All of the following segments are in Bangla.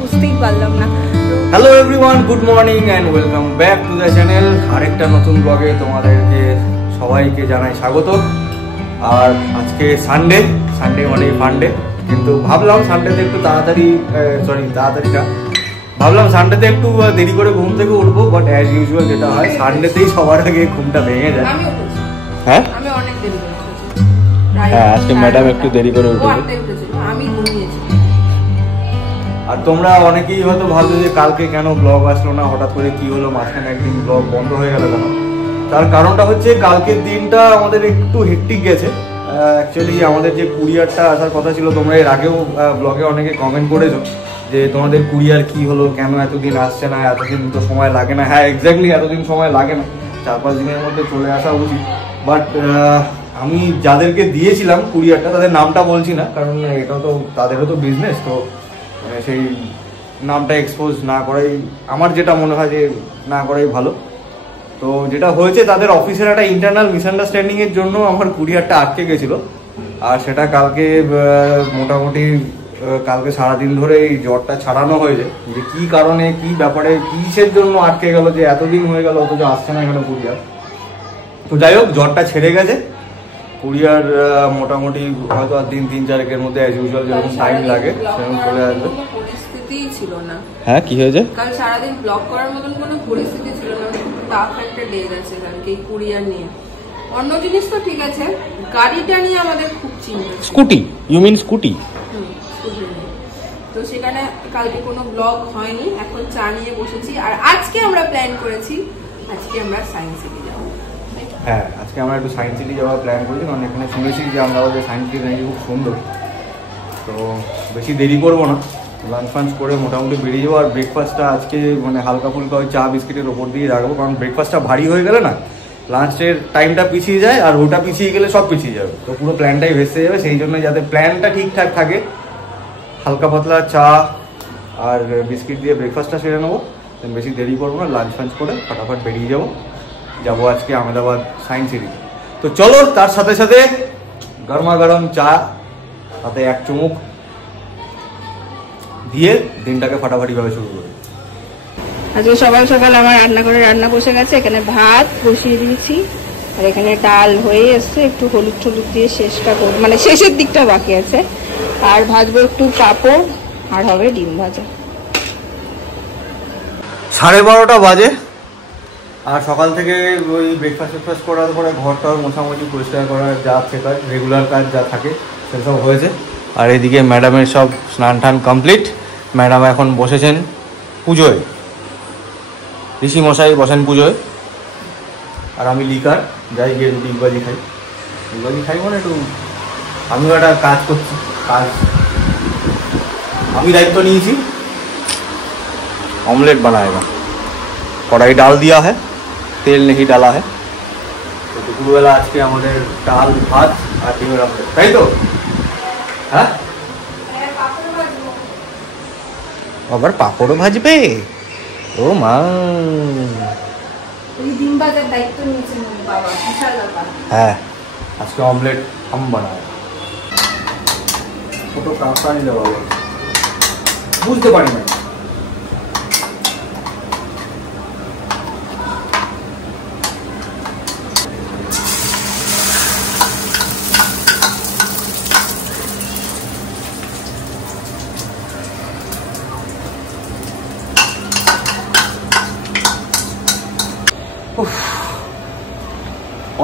বুঝতেই পারলাম না। Hello everyone, good morning and welcome back to the channel. আরেকটা নতুন ব্লগে তোমাদেরকে সবাইকে জানাই স্বাগত। আর আজকে সানডে মানে ফান্ডে, কিন্তু ভাবলাম সানডেতে একটু তাড়াতাড়ি না, ভাবলাম সানডেতে একটু দেরি করে ঘুম থেকে উঠবো, বাট অ্যাজ ইউজুয়াল যেটা হয় সানডেতেই সবার আগে ঘুমটা ভেঙে যায়। হ্যাঁ আমি অনেক দেরি করে উঠেছি। হ্যাঁ, আজকে ম্যাডাম একটু দেরি করে উঠেছে, আমি ঘুমিয়েছি। আর তোমরা অনেকেই হয়তো ভাবছো যে কালকে কেন ব্লগ আসলো না, হঠাৎ করে কি হলো, মাঝখানে একদিন ব্লগ বন্ধ হয়ে গেল কেন? তার কারণটা হচ্ছে কালকের দিনটা আমাদের একটু হেক্টিক গেছে। অ্যাকচুয়ালি আমাদের যে কুরিয়ারটা আসার কথা ছিল, তোমরা এর আগেও ব্লগে অনেকে কমেন্ট করেছো যে তোমাদের কুরিয়ার কি হলো, কেন এতদিন আসছে না, এতদিন তো সময় লাগে না। হ্যাঁ, এক্স্যাক্টলি এতদিন সময় লাগে না, 4-5 দিনের মধ্যে চলে আসা উচিত। বাট আমি যাদেরকে দিয়েছিলাম কুরিয়ারটা, তাদের নামটা বলছি না, কারণ এটাও তো তাদেরও তো বিজনেস, তো সেই নামটা এক্সপোজ না করাই আমার যেটা মনে হয় যে না করাই ভালো। তো যেটা হয়েছে, তাদের অফিসের একটা ইন্টারনাল মিসআন্ডারস্ট্যান্ডিংয়ের জন্য আমার কুরিয়ারটা আটকে গেছিলো। আর সেটা কালকে মোটামুটি কালকে সারাদিন ধরে এই জ্বরটা ছাড়ানো হয়েছে, যে কি কারণে, কি ব্যাপারে, কিসের জন্য আটকে গেল, যে এতদিন হয়ে গেল অথচ আসছে না এখানে কুরিয়ার। তো যাই হোক, জ্বরটা ছেড়ে গেছে। কুরিয়ার মোটামুটি হয়তো আর দিন 3-4 মধ্যে অ্যাজ ইউজুয়াল যেরকম টাইম লাগে সেরকম চলে আসবে। পরিস্থিতিই ছিল না। হ্যাঁ, কি হয়েছে? কাল সারাদিন ব্লগ করার মতন কোনো পরিস্থিতি ছিল না। টাফ একটা ডে গেছে কালকে এই কুরিয়ার নিয়ে। অন্য জিনিস তো ঠিক আছে, গাড়িটা নিয়ে আমাদের খুব চিন্তা। Scooty? You mean scooty? Scooty নিয়ে। তো সেখানে কালকে কোনো ব্লগ হয়নি, এখন চা নিয়ে বসেছি। আর আজকে আমরা প্ল্যান করেছি, আজকে আমরা সায়েন্স সিটি যাবো। হ্যাঁ, আজকে আমরা একটু সায়েন্স সিটি যাওয়ার প্ল্যান করেছি, কারণ এখানে শুনেছি যে আমরা ওদের সায়েন্স সিটি নাকি খুব সুন্দর। তো বেশি দেরি করবো না, লাঞ্চ ফাঞ্চ করে মোটামুটি বেরিয়ে যাবো। আর ব্রেকফাস্টটা আজকে মানে হালকা ফুলকা ওই চা বিস্কিটের ওপর দিয়ে রাখবো, কারণ ব্রেকফাস্টটা ভারী হয়ে গেলে না লাঞ্চের টাইমটা পিছিয়ে যায়, আর ওটা পিছিয়ে গেলে সব পিছিয়ে যাবে। তো পুরো প্ল্যানটাই ভেসে যাবে। সেই জন্য যাতে প্ল্যানটা ঠিকঠাক থাকে, হালকা পাতলা চা আর বিস্কিট দিয়ে ব্রেকফাস্টটা সেরে নেবো। বেশি দেরি করবো না, লাঞ্চ ফাঞ্চ করে ফটাফট বেরিয়ে যাবো আজকে আহমেদাবাদ সায়েন্স সিটি। তো চলো, তার সাথে সাথে গরমা গরম চা সাথে এক চুমুক দিয়ে দিনটাকে ফাটাফাটিভাবে শুরু করি। আজকে সকাল সকাল আমার রান্না বসে গেছে। এখানে ভাত বসিয়ে দিয়েছি, আর এখানে ডাল হয়ে এসছে। একটু হলুদ টলুদ দিয়ে শেষটা করব, মানে শেষের দিকটা বাকি আছে। আর ভাজবো একটু পাঁপড়, আর হবে ডিম ভাজা। 12:30 বাজে, আর সকাল থেকে ওই ব্রেকফাস্ট করার পরে ঘরটার মোছামুছি পরিষ্কার করার যা কাজ, রেগুলার কাজ যা থাকে সেসব হয়েছে। আর এদিকে ম্যাডামের সব স্নান টান কমপ্লিট। ম্যাডাম এখন বসেছেন পুজোয়, ঋষি মশাই বসেন পুজোয়, আর আমি লিকার যাই গিয়ে ডিগবাজি খাই মানে একটু আমিও একটা কাজ করছি। আমি দায়িত্ব নিয়েছি ऑमलेट बनाएगा। कढ़ाई डाल दिया है, तेल नहीं डाला है। तो দুপুরবেলা আজকে আমাদের ডাল ভাত আর ডিমের অমলেট, তাই তো? হ্যাঁ, আবার পাপড়ও ভাজবে? ও মা, ডিম ভাজার দায়িত্ব নিয়েছেন বাবা, বিশাল ব্যাপার। হ্যাঁ, আজকে অমলেট हम बनाए। ছোট কাঁচা নিলে বাবা, বুঝতে পারি না।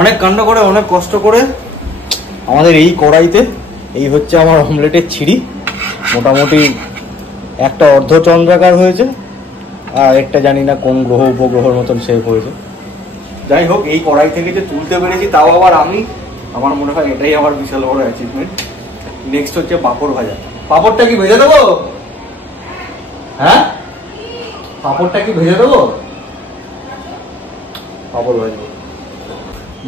অনেক কাণ্ড করে, অনেক কষ্ট করে আমাদের এই কড়াইতে এই হচ্ছে আমার অমলেটের ছিঁড়ি। মোটামুটি একটা অর্ধচন্দ্রাকার হয়েছে, আর একটা জানি না কোন গ্রহ উপগ্রহের মতন শেপ হয়েছে। যাই হোক, এই কড়াই থেকে যে তুলতে পেরেছি, তাও আবার আমি, আমার মনে হয় এটাই আমার বিশাল বড় অ্যাচিভমেন্ট। নেক্সট হচ্ছে পাঁপড় ভাজা। পাঁপড়টা কি ভেজে দেবো? হ্যাঁ, পাঁপড়টা কি ভেজে দেবো? পাঁপড় ভাজবো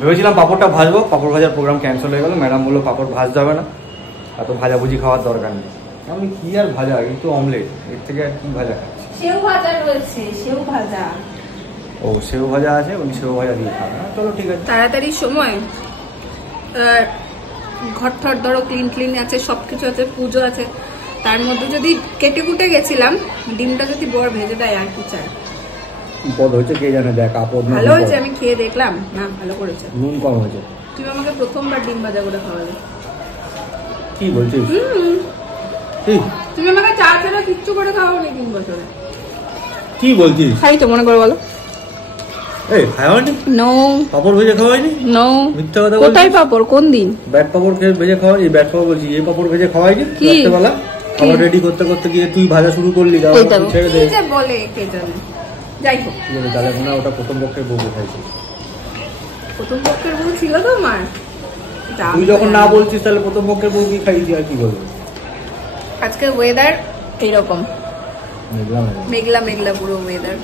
ভেবেছিলাম, পাঁপড়টা ভাজবো। পাঁপড় ভাজার প্রোগ্রাম ক্যান্সেল হয়ে গেল। ম্যাডাম বললো পাঁপড় ভাজতে হবে না, এত ভাজাভুজি খাওয়ার দরকার নেই। আমি কি আর ভাজা, এই তো অমলেট, এর থেকে আর কি ভাজা খাচ্ছি। সেও ভাজা রয়েছে, সেও ভাজা। ও, সেও ভাজা আছে, উনি সেও ভাজা দিয়ে খাবেন। চলো ঠিক আছে। তাড়াতাড়ি সময়, ঘর ঠর ধরো ক্লিন আছে, সবকিছু আছে, পুজো আছে, তার মধ্যে যদি কেটে কুটে গেছিলাম, ডিমটা যদি বর ভেজে দেয় আর কি চাই। পদ হয়েছে কে জানে, দেখ আপদ ভালো হয়েছে, আমি খেয়ে দেখলাম, না ভালো করেছে। নুন কম হয়েছে। তুমি আমাকে প্রথমবার ডিম ভাজা করে খাওয়ালে। কি বলছিস? তুমি আমাকে চা ছাড়া কিচ্ছু করে খাওয়াওনি 3 বছরে। কি বলছিস? খাই তো, মনে করে বলো। এই খাওয়ানি? নো। পাপড় ভেজে খাওয়াইনি? নো। মিথ্যা কথা বলছিস। কোথায় পাপড়? কোন দিন? ব্যাট পাপড় ভেজে খাওয়াই? ব্যাট পাপড় বলছি, এই পাপড় ভেজে খাওয়াইনি রাত্রেবেলা? খাবার রেডি করতে করতে গিয়ে তুই ভাজা শুরু করলি, ছেড়ে দে। বলে কে জানে, যাই হোক। তাহলে মনে হয় ওটা প্রথম পক্ষের বউ খাইছে। প্রথম পক্ষের বউ ছিল তো আমার। তুই যখন না বলছিস তাহলে প্রথম পক্ষের বউ কি খাইছি আর কি বলবো। আজকে ওয়েদার এইরকম মেঘলা মেঘলা পুরো ওয়েদার।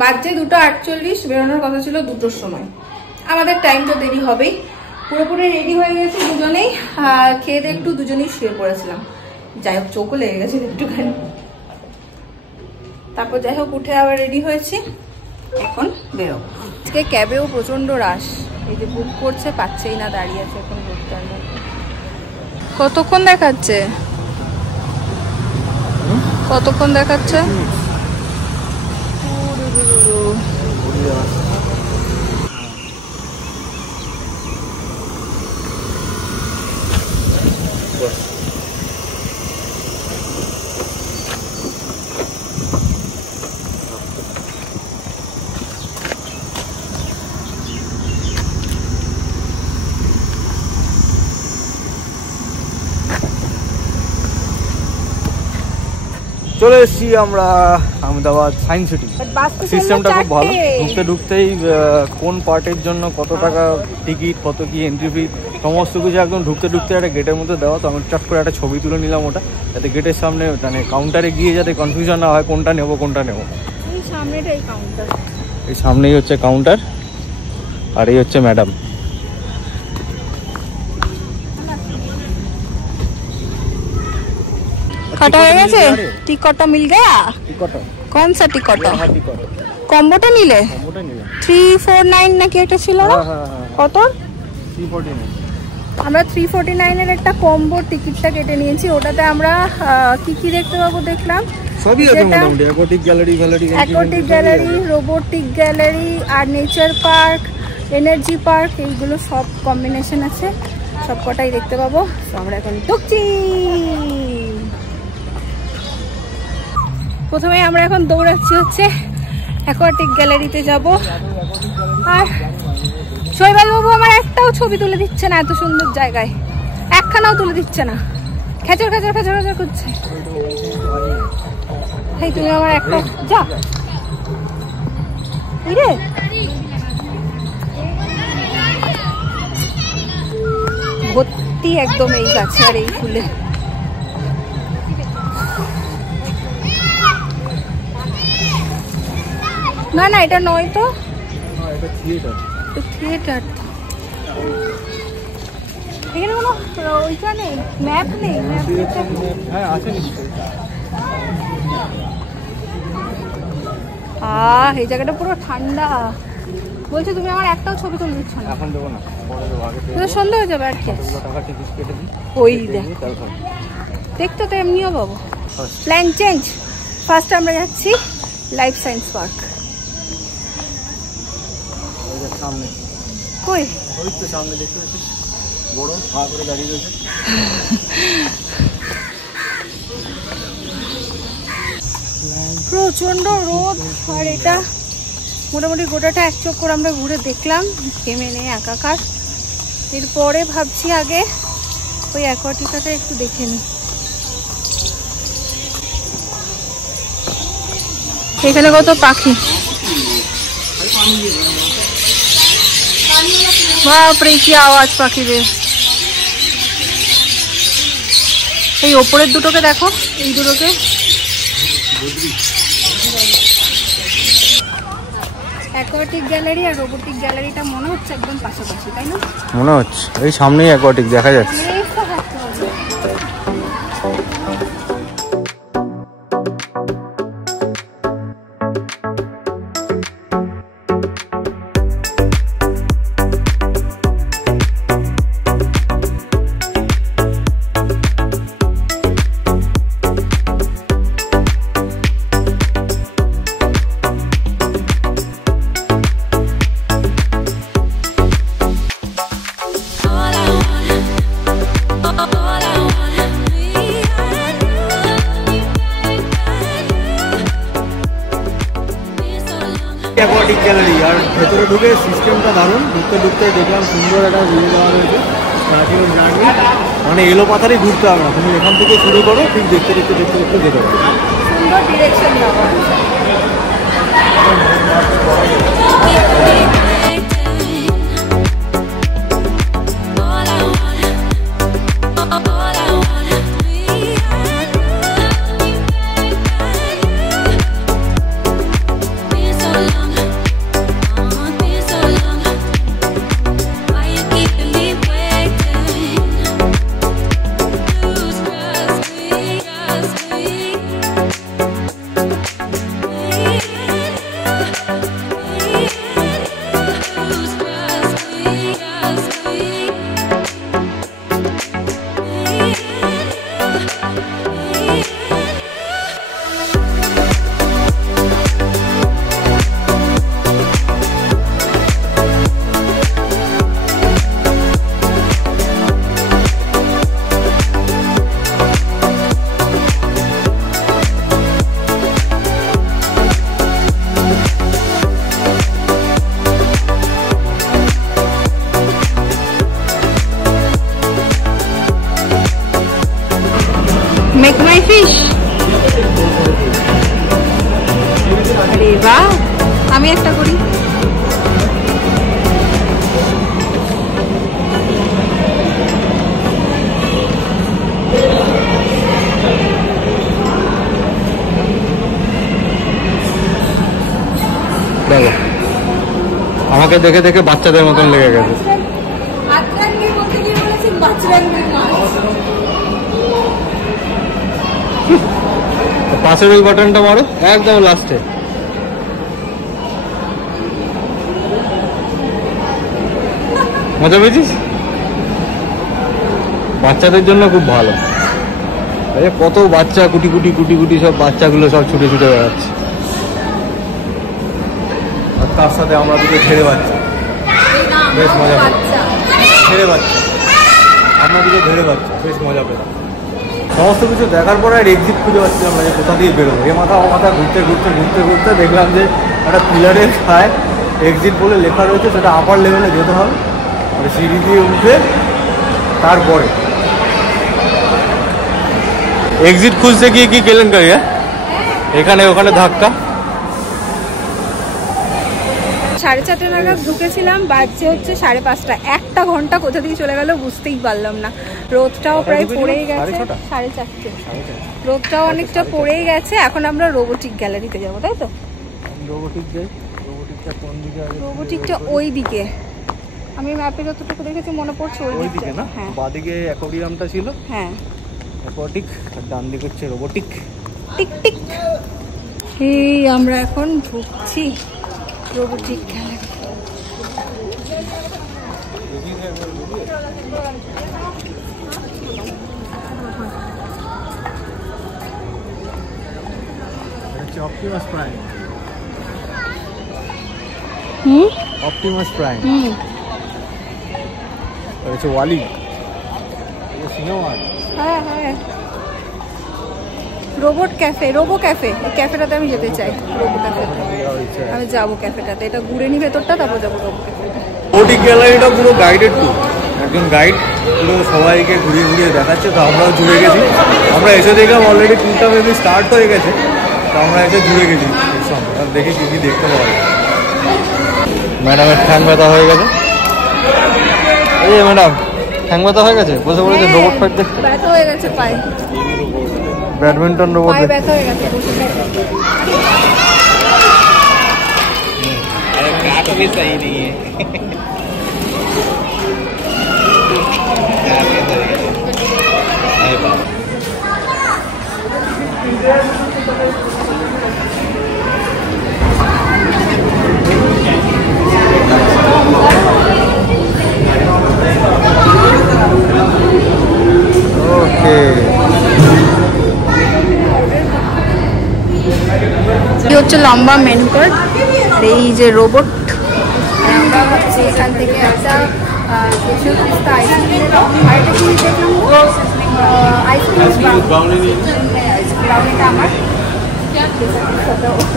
বাজে 2:48, বেরোনোর কথা ছিল 2টোর সময়। আমাদের টাইম তো দেরি হবেই। পুরোপুরি রেডি হয়ে গেছে দুজনেই, খেয়ে দিয়ে একটু দুজনেই শুয়ে পড়েছিলাম। যাই হোক, চোখও লেগে গেছে একটুখানি। তারপর যাই হোক উঠে আবার রেডি হয়েছি, এখন বেরো। আজকে ক্যাবেও প্রচন্ড রাশ, এই যে বুক করছে পাচ্ছেই না, দাঁড়িয়ে আছে এখন রোডটার মধ্যে। কতক্ষণ দেখাচ্ছে? কতক্ষণ দেখাচ্ছে? চলে এসেছি আমরা আহমেদাবাদ সায়েন্স সিটি। সিস্টেমটা খুব ভালো, ঢুকতে ঢুকতেই কোন পার্টের জন্য কত টাকা টিকিট, কত কি এন্ট্রি ফি, সমস্ত কিছু একদম ঢুকতে ঢুকতে একটা গেটের মধ্যে দেওয়া। তো আমি চট করে একটা ছবি তুলে নিলাম ওটা, যাতে গেটের সামনে মানে কাউন্টারে গিয়ে যাতে কনফিউশন না হয় কোনটা নেবো কোনটা নেবো। এই সামনেই হচ্ছে কাউন্টার, আর এই হচ্ছে ম্যাডাম। कटा हो गए टिकट मिल गया कौन सा टिकट कम्बोटा निले 349 নাকি এটা ছিল না কত 349 আমরা 349 এর একটা কম্বো টিকিটটা কেটে নিয়েছি ওটাতে আমরা কি কি দেখতে পাবো দেখলাম সবই আছে মোটামুটি অ্যাকোয়াটিক গ্যালারি রোবোটিক গ্যালারি আর নেচার পার্ক এনার্জি পার্ক এইগুলো সব কম্বিনেশন আছে সব কটাই দেখতে পাবো তো আমরা এখন ঢুকছি প্রথমে আমরা এখন দৌড়াচ্ছি হচ্ছে অ্যাকোয়াটিক গ্যালারিতে যাব আর শৈবাল বাবু আমার একটাও ছবি তুলে দিচ্ছে না এত সুন্দর জায়গায় একখানাও তুলে দিচ্ছে না খেচর খেচর খেচর খেচর করছে এই তুমি আমার একটা যা রে ভর্তি একদম এই গাছে আর এই ফুলে না না এটা নয় তো থিয়েটার এখানে কোনো ওইটা নেই ম্যাপ নেই হ্যাঁ আছে এই জায়গাটা পুরো ঠান্ডা বলছো তুমি আমার একটাও ছবি তুলে দিচ্ছ না এখন দেবো না পরে দেবো আগে সন্ধ্যা হয়ে যাবে আর কি টাকা টিকিট কেটে দিই ওই দেখো দেখতে তো এমনিও পাবো প্ল্যান চেঞ্জ ফার্স্ট আমরা যাচ্ছি লাইফ সায়েন্স পার্ক সামনে কই ওই তো সামনে দেখতে পাচ্ছিস বড় ভাগ করে দাঁড়িয়ে রয়েছে প্রচন্ড রোদ আর এটা মোটামুটি গোটাটা এক চক্কর আমরা ঘুরে দেখলাম ঘেমে নেই একাকার এরপরে ভাবছি আগে ওই অ্যাকোয়াটিকাটা একটু দেখে নিই এখানে কত পাখি বাপরে কি আওয়াজ পাখিদের এই ওপরের দুটোকে দেখো এই দুটোকে অ্যাকোয়াটিক গ্যালারি আর রোবোটিক গ্যালারিটা মনে হচ্ছে একদম পাশাপাশি তাই না মনে হচ্ছে এই সামনেই অ্যাকোয়াটিক দেখা যাচ্ছে অ্যাকোয়াটিক গ্যালারি। আর ভেতরে ঢুকে সিস্টেমটা দারুণ, ঢুকতে ঢুকতে দেখলাম সুন্দর একটা ভিউ দেওয়া রয়েছে, প্রাচীন জার্নি, মানে এলো পাতারই ঘুরতে হবে না, তুমি এখান থেকে শুরু করো, ঠিক দেখতে দেখতে দেখতে দেখতে যেতে পারো। সুন্দর ডিরেকশন দেওয়া আছে। Make my fish. আরে বাহ, আমি একটা করি। দেখো আমাকে দেখে দেখে বাচ্চাদের মতন লেগে গেছে। পাশের ওই বাটনটা মারো একদম লাস্টে। মজা পেয়েছিস? বাচ্চাদের জন্য খুব ভালো। আরে কত বাচ্চা কুটি কুটি কুটি কুটি সব বাচ্চাগুলো সব ছুটে ছুটে বেড়াচ্ছে, আর তার সাথে আমরা দুটো ছেড়ে বাচ্চা, বেশ মজা পেলাম। ছেড়ে বাচ্চা, আমরা দুটো ছেড়ে বাচ্চা, বেশ মজা পেলাম। সমস্ত কিছু দেখার পরে আর এক্সিট খুঁজে পাচ্ছিলাম না যে কোথা দিয়ে বেরোবো। এ মাথা ও মাথা ঘুরতে ঘুরতে ঘুরতে ঘুরতে দেখলাম যে একটা পিলারের ছায় এক্সিট বলে লেখা রয়েছে, সেটা আপার লেভেলে যেতে হবে, সিঁড়ি দিয়ে উঠে তারপরে এক্সিট খুঁজতে গিয়ে কি কেলেঙ্কারি। হ্যাঁ, এখানে ওখানে ধাক্কা। 4:30 নাগাদ ঢুকেছিলাম, বাজছে হচ্ছে 5:30। একটা ঘন্টা কোথা দিয়ে চলে গেল বুঝতেই পারলাম না। রোদটাও প্রায় পড়েই গেছে, 4:30। রোদটাও অনেকটা পড়েই গেছে। এখন আমরা রোবোটিক গ্যালারিতে যাবো, তাই তো? রোবোটিক যাই। রোবোটিকটা কোন দিকে? রোবোটিকটা ওই দিকে, আমি ম্যাপে যতটুকু দেখেছি মনে পড়ছে ওই দিকে না? হ্যাঁ, বাঁদিকে অ্যাকোয়ারিয়ামটা ছিল। হ্যাঁ, অ্যাকোয়াটিক, আর ডান দিকে হচ্ছে রোবোটিক। Tick tick. এই আমরা এখন ঢুকছি robotic gallery. Optimus prime. Optimus prime. হচ্ছে ওয়ালি, সিনেমা। হ্যাঁ হ্যাঁ, রোবট ক্যাফে, রোবো ক্যাফে। এই ক্যাফেটাতে আমি যেতে চাই, রোবো ক্যাফেতে আমি যাবো। ক্যাফেটাতে এটা ঘুরে নি ভেতরটা, তারপর যাবো রোবো ক্যাফেতে। রোবোটিক গ্যালারিটা পুরো গাইডেড ট্যুর, একজন গাইড পুরো সবাইকে ঘুরিয়ে ঘুরিয়ে দেখাচ্ছে। তো আমরাও জুড়ে গেছি। আমরা এসে দেখলাম অলরেডি ট্যুরটা মেবি স্টার্ট হয়ে গেছে, তো আমরা এসে জুড়ে গেছি এর সঙ্গে। আর দেখি কি কি দেখতে পাওয়া যায়। ম্যাডামের ঠ্যাং ব্যথা হয়ে গেছে। এই ম্যাডাম ঠ্যাং ব্যথা হয়ে গেছে, বসে বলেছে রোবট ফাইট দেখতে। ব্যথা হয়ে গেছে পায়ে, ব্যাডমিন্টন রোবট পায়ে ব্যথা হয়ে গেছে। काट भी सही नहीं है। হচ্ছে লম্বা মেন কোর্ট, আর এই যে রোবট। আমরা হচ্ছে এখান থেকে একটা স্পেশাল পিস্তা আইসক্রিম নিলাম, আর একটা কি দেখলাম আইসক্রিম ব্রাউনিটা আমার।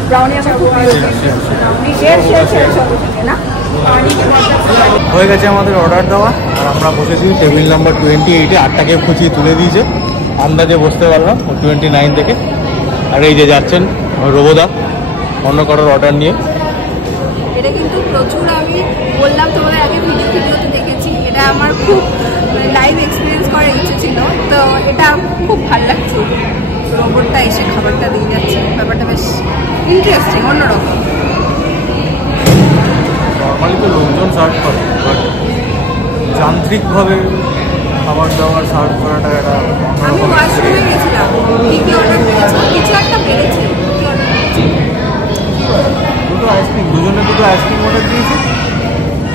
ব্রাউনি আমার খুব প্রিয় ব্রাউনি শেয়ার সঙ্গে সঙ্গে না হয়ে গেছে আমাদের অর্ডার দেওয়া আর আমরা বসেছি টেবিল নাম্বার 28-এ। 8টাকে খুঁচিয়ে তুলে দিয়েছে, আন্দাজে বসতে পারলাম 29 থেকে। আর এই যে যাচ্ছেন রোবদা অন্য কারোর অর্ডার নিয়ে। এটা কিন্তু প্রচুর, আমি বললাম তোমাদের আগে ভিডিওতে দেখেছি, এটা আমার খুব লাইভ এক্সপিরিয়েন্স করার ইচ্ছে ছিল, তো এটা খুব ভালো লাগছে। রোবটটা এসে খাবারটা দিয়ে যাচ্ছে, ব্যাপারটা বেশ ইন্টারেস্টিং, অন্যরকম। নর্মালি তো লোকজন সার্ভ করে, বাট যান্ত্রিকভাবে খাবার দাবার সার্ভ করাটা একটা আমি ওয়াশরুমে গেছিলাম, কি অর্ডার দিয়েছিলাম, কিছু একটা বেড়েছে। দুটো আইসক্রিম, দুজনে দুটো আইসক্রিম অর্ডার দিয়েছি,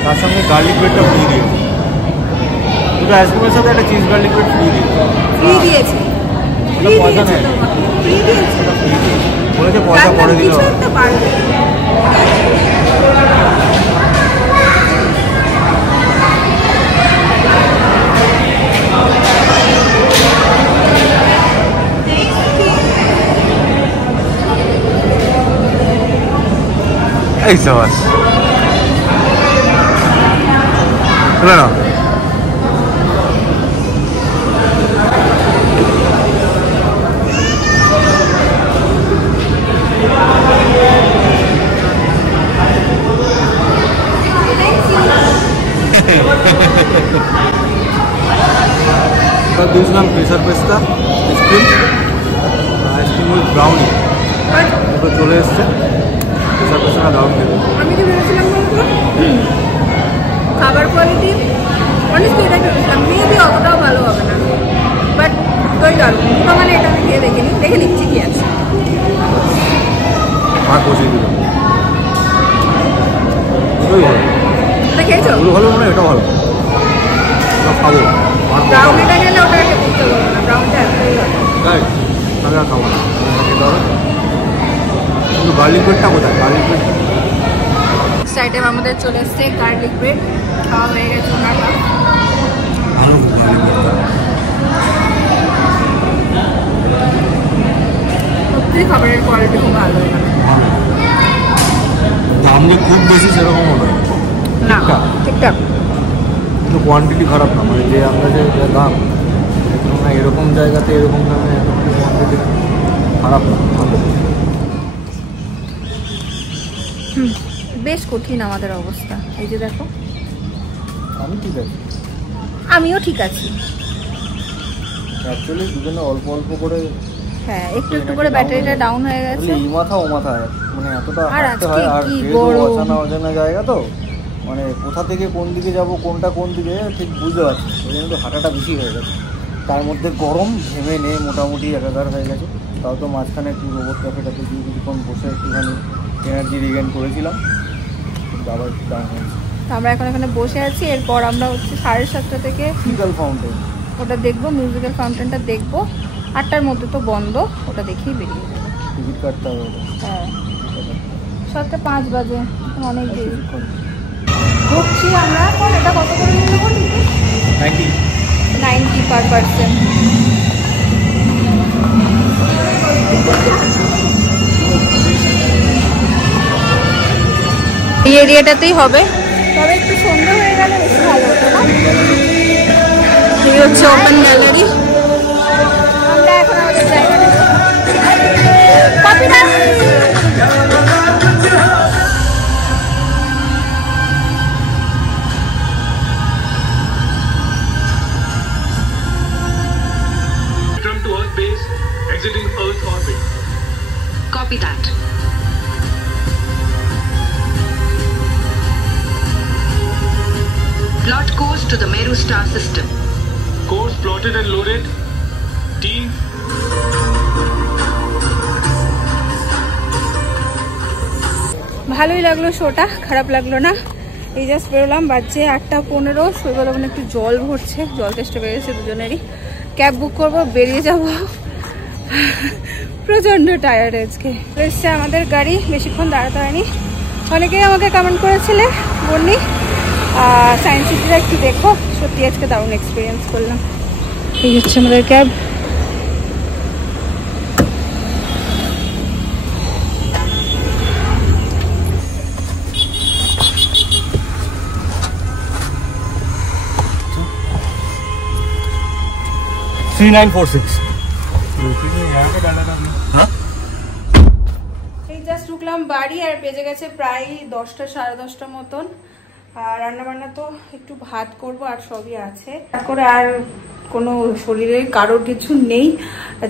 তার সঙ্গে গার্লিক ব্রেডটা ফ্রি দিয়েছে। দুটো আইসক্রিমের সাথে একটা চিজ গার্লিক ব্রেড ফ্রি দিয়েছে। ফ্রি দিয়েছে, ওটা পয়সা নেয়, ফ্রি দিয়েছে, বলেছে পয়সা পরে দিল। কিছু একটা পারবে। এই সবাস না দিয়েছিলাম প্রেসার পেস্তা আইসক্রিম, আইসক্রিম উইথ ব্রাউনি, দুটো চলে এসছে। প্রেসার পেস্তাটা দারুণ খেতে। আমি কি ভেবেছিলাম বলতো, খাবার কোয়ালিটি অনেস্টলি এটা ভেবেছিলাম মেবি অতটাও ভালো হবে না, বাট দুটোই দারুণ। দুটো মানে এটা আমি খেয়ে দেখে নিচ্ছি কি আছে। ভাত বসিয়ে দিল, দুটোই ভালো। এটা খেয়েছো? ওগুলো ভালো মানে এটা ভালো, ওটা খাবো। ব্রাউনিটা গেলে ওটাকে বুঝতে পারবো না, ব্রাউনটা এতই ভালো। তাই আমি আর খাবো না, খেতে হবে। কিন্তু গার্লিক ব্রেডটা কোথায়? গার্লিক ব্রেড সাইডে আমাদের চলে এসছে গার্লিক ব্রেড, খাওয়া হয়ে গেছে ওনার। ভালো গার্লিক ব্রেডটা। সত্যি খাবারের কোয়ালিটি খুব ভালো। দাম যে খুব বেশি সেরকম হবে না, ঠিকঠাক। কিন্তু কোয়ান্টিটি খারাপ না, মানে যে আন্দাজে যে দাম, না এরকম জায়গাতে এরকম দামে এতখানি কোয়ান্টিটি খারাপ না, ভালো। বেশ কঠিন আমাদের অবস্থা, এই যে দেখো। আমি ঠিক আছে, আমিও ঠিক আছি। অ্যাকচুয়ালি দুজনে অল্প অল্প করে, হ্যাঁ একটু একটু করে ব্যাটারিটা ডাউন হয়ে গেছে। এই মাথা ও মাথা মানে এতটা আর হাঁটতে আজকে হয়, আর কি যেহেতু গরম। অজানা অজানা জায়গা তো, মানে কোথা থেকে কোন দিকে যাব, কোনটা কোন দিকে ঠিক বুঝতে পারছি, ওই জন্য তো হাঁটাটা বেশি হয়ে গেছে। তার মধ্যে গরম ঘেমে নিয়ে মোটামুটি একাকার হয়ে গেছে। তাও তো মাঝখানে একটু রোবট ক্যাফেটাতে গিয়ে কিছুক্ষণ বসে একটুখানি এনার্জি রিগেন করেছিলাম, কিন্তু আবার টাইম হয়েছে। আমরা এখন এখানে বসে আছি, এরপর আমরা হচ্ছে 7:30 থেকে মিউজিক্যাল ফাউন্টেন ওটা দেখবো, মিউজিক্যাল ফাউন্টেনটা দেখবো। 8টার মধ্যে তো বন্ধ, ওটা দেখেই বেরিয়ে যাবো। টিকিট কাটতে হবে ওটা। হ্যাঁ 7:05 বাজে, এখন অনেক দেরি। কিছুক্ষণ। ঢুকছি আমরা এখন। এটা কত করে নিয়ে নেবো টিকিট? 90 per person. এই এরিয়াটাতেই হবে, তবে একটু সন্ধ্যা হয়ে গেলে বেশি ভালো হতো না। এই হচ্ছে ওপেন গ্যালারি। আমরা এখন আমাদের জায়গা নেব। কপিরা Return to Earth base, exiting Earth orbit. Copy that. Plot course to the Meru star system. Course plotted and loaded. Team, ভালোই লাগলো শোটা, খারাপ লাগলো না। এই জাস্ট বেরোলাম, বাজছে 8:15। শৈবাল ওখানে একটু জল ভরছে, জল চেষ্টা পেয়েছে দুজনেরই। ক্যাব বুক করবো, বেরিয়ে যাব। প্রচণ্ড টায়ার্ড আজকে। এসছে আমাদের গাড়ি, বেশিক্ষণ দাঁড়াতে হয়নি। অনেকেই আমাকে কমেন্ট করেছিলে বললি সায়েন্স সিটিটা একটু দেখো, সত্যি আজকে দারুণ এক্সপিরিয়েন্স করলাম। এই হচ্ছে আমাদের ক্যাব। 3946। হ্যাঁ এই জাস্ট ঢুকলাম বাড়ি আর বেজে গেছে প্রায় 10টা 10:30 মতন। আর রান্না বান্না তো একটু ভাত করব আর সবই আছে, তারপরে আর কোনো শরীরে কারোর কিছু নেই।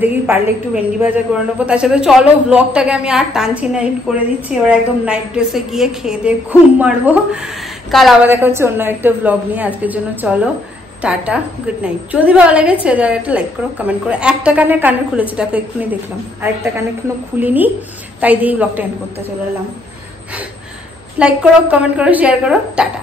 দেখি পারলে একটু ভেন্ডি ভাজা করে নেবো। তার সাথে চলো ব্লগটাকে আমি আর টানছি না, এন্ড করে দিচ্ছি। এবার একদম নাইট ড্রেসে গিয়ে খেয়ে দিয়ে ঘুম মারবো। কাল আবার দেখা হচ্ছে অন্য একটা ব্লগ নিয়ে। আজকের জন্য চলো, টাটা, গুড নাইট। যদি ভালো লাগে সে জায়গাটা লাইক করো, কমেন্ট করো। একটা কানের খুলেছে, দেখো এক্ষুনি দেখলাম, আরেকটা কানে এখনো খুলিনি, তাই দিয়ে ব্লগটা এন্ড করতে চলে এলাম। লাইক করো, কমেন্ট করো, শেয়ার করো, টাটা।